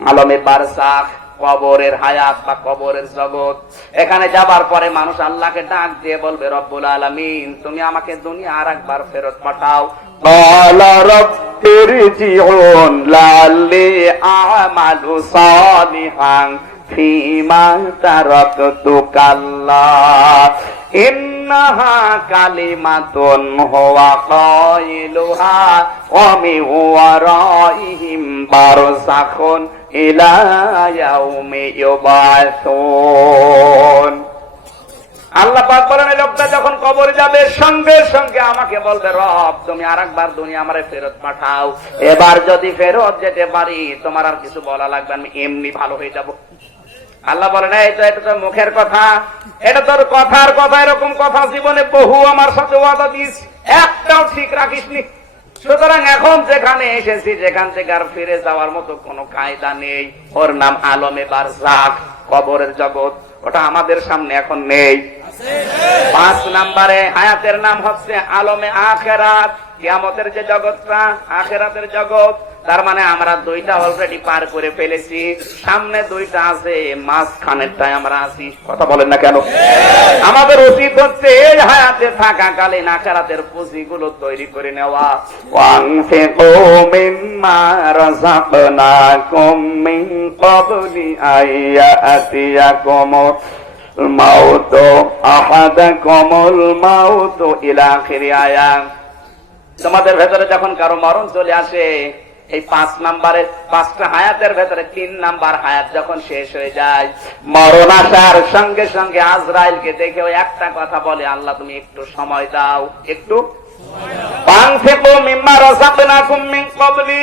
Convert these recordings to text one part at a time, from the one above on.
আলমে বারসাখ, কবরের হায়াত বা কবরের জগৎ। এখানে যাবার পরে মানুষ আল্লাহকে ডাক দিয়ে বলবে, রব্বুল আলমিন, তুমি আমাকে দুনিয়া আর একবার ফেরত পাঠাও। ইন্নাহা কালিমাতুন হুয়া কাইলুহা ওয়া মিন ওয়ারাইহিম كلا إنها كلمة هو قائلها ومن ورائهم برزخ إلى يوم يبعثون আল্লাহ পাক বলেন এই লোকটা যখন কবরে যাবে সঙ্গে সঙ্গে আমাকে বলবে রব তুমি আরেকবার দুনিয়া আমারে ফেরত পাঠাও এবার যদি ফেরত যেতে পারি তোমার আর কিছু বলা লাগবে না, আমি এমনি ভালো হয়ে যাব আল্লাহ বলেন এই তো এটা তো মুখের কথা এটা তোর কথার কথা এরকম কথা জীবনে বহু আমার সাথে ওয়াদা দিস একটাও ঠিক রাখিসনি সুতরাং এখন যেখানে এসেছি যেখান থেকে আর ফিরে যাওয়ার মতো কোনো কায়দা নেই। ওর নাম আলমে বারজাক কবরের জগৎ। ওটা আমাদের সামনে এখন নেই। পাঁচ নাম্বারে হায়াতের নাম হচ্ছে আলমে আখেরাত। কিয়ামতের যে জগৎটা আখেরাতের জগৎ, তার মানে আমরা দুইটা অলরেডি পার করে ফেলেছি। সামনে দুইটা আছে মাঝখানেরটাই আমরা আছি। কথা বলেন না কেন? আমাদের উচিত হচ্ছে এই হায়াতে থাকাকালীন আখেরাতের পুঁজিগুলো তৈরি করে নেওয়া। ওয়ানফিকু মিম্মা রাযাকনাকুম মিন ক্বাবলি আইয়াতিয়াকুম তোমাদের ভেতরে যখন কারও মরণ চলে আসে এই পাঁচ নাম্বারের পাঁচটা হায়াতের ভেতরে তিন নাম্বার হায়াত যখন শেষ হয়ে যায় মরণ আসার সঙ্গে সঙ্গে আজরাইল কে দেখে ওই একটা কথা বলে আল্লাহ তুমি একটু সময় দাও একটু। পাংসে পো মিম্মা রসাবনা কুম্মিং কবলি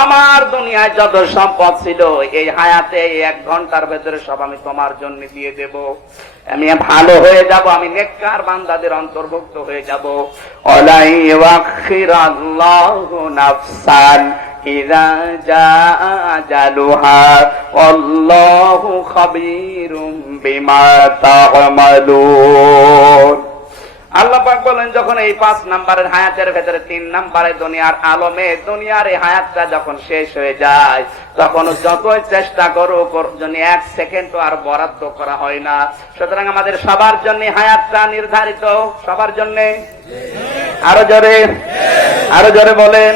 আমার দুনিয়ায় যত সম্পদ ছিল, এই হায়াতে এক ঘণ্টার ভেতরে সব আমি তোমার জন্য দিয়ে দেব। আমি ভালো হয়ে যাব, আমি নেককার বান্দাদের অন্তর্ভুক্ত হয়ে যাব। অলাই ওয়াখিরাল্লাহু নাফসান ইযা জাআ আজালুহা আল্লাহু খাবীরুম বিমা তা'মালুন আল্লাহ পাক বলেন, যখন এই পাঁচ নাম্বারের হায়াতের ভেতরে তিন নাম্বারে দুনিয়ার আলমে, দুনিয়ার এই হায়াতটা যখন শেষ হয়ে যায়, তখন যতই চেষ্টা করো জন্য এক সেকেন্ড আর বরাদ্দ করা হয় না। সুতরাং আমাদের সবার জন্য হায়াতটা নির্ধারিত। সবার জন্য? আরও জোরে? আরও জোরে বলেন।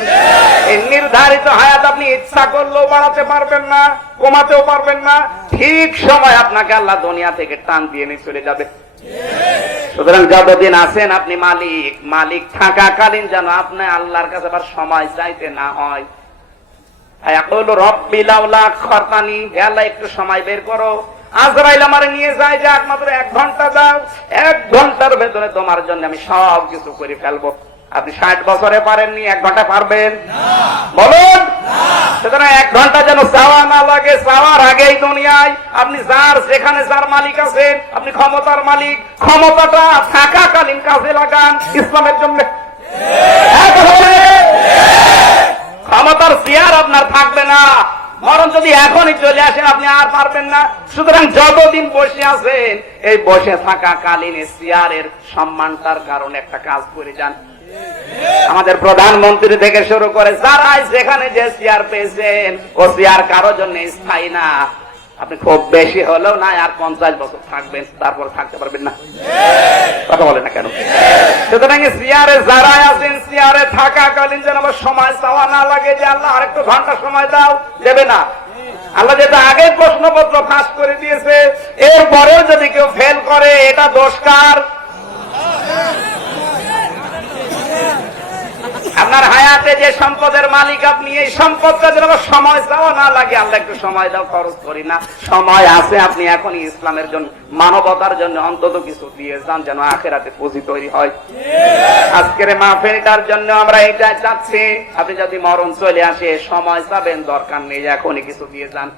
এই নির্ধারিত হায়াত আপনি ইচ্ছা করলেও বাড়াতে পারবেন না, কমাতেও পারবেন না। ঠিক সময় আপনাকে আল্লাহ দুনিয়া থেকে টান দিয়ে নিয়ে চলে যাবে। সুতরাং যতদিন আছেন আপনি মালিক মালিক থাকাকালীন যেন আপনি আল্লাহর কাছে আবার সময় চাইতে না হয়। একটু সময় বের করো। আজরাইল আমার নিয়ে যায় যে একমাত্র এক ঘণ্টা দাও, এক ঘণ্টার ভেতরে তোমার জন্য আমি সব কিছু করে ফেলব। আপনি ষাট বছরে পারেননি, এক ঘণ্টা পারবেন? বলুন। সুতরাং এক ঘণ্টা যেন চাওয়া না লাগে, চাওয়ার আগেই দুনিয়ায় আপনি যার, যেখানে যার মালিক আছেন, আপনি ক্ষমতার মালিক, ক্ষমতাটা থাকাকালীন কাজে লাগান, ইসলামের জন্য। ক্ষমতার চেয়ার আপনার থাকবে না। মরণ যদি এখনই চলে আসে আপনি আর পারবেন না। সুতরাং যতদিন বসে আছেন, এই বসে থাকা কালীন চেয়ারের সম্মানটার কারণে একটা কাজ করে যান। আমাদের প্রধানমন্ত্রী থেকে শুরু করে যারাই যেখানে যে চেয়ার পেয়েছেন, ও চেয়ার কারও জন্য স্থায়ী না। আপনি খুব বেশি হলেও না, আর পঞ্চাশ বছর থাকবেন, তারপর থাকতে পারবেন না। কথা বলে না কেন? সুতরাং চেয়ারে যারাই আছেন চেয়ারে থাকাকালীন যেন আবার সময় চাওয়া না লাগে, যে আল্লাহ আরেকটু ঘণ্টা সময় দাও, দেবে না। আল্লাহ যেটা আগে প্রশ্নপত্র ফাঁস করে দিয়েছে, এরপরেও যদি কেউ ফেল করে, এটা দোষকার। আপনার হায়াতে যে সম্পদের মালিক আপনি, এই সম্পদটা যেন সময় দাও, না লাগে, আল্লাহ একটু সময় দাও, খরচ করি না। সময় আছে, আপনি এখন ইসলামের জন্য, মানবতার জন্য অন্তত কিছু দিয়ে যান, যেন আখেরাতে পুঁজি তৈরি হয়। আজকের মাহফিলটার জন্য আমরা এটা চাচ্ছি, আপনি যদি মরণ চলে আসে, সময় পাবেন, দরকার নেই, এখনই কিছু দিয়ে যান।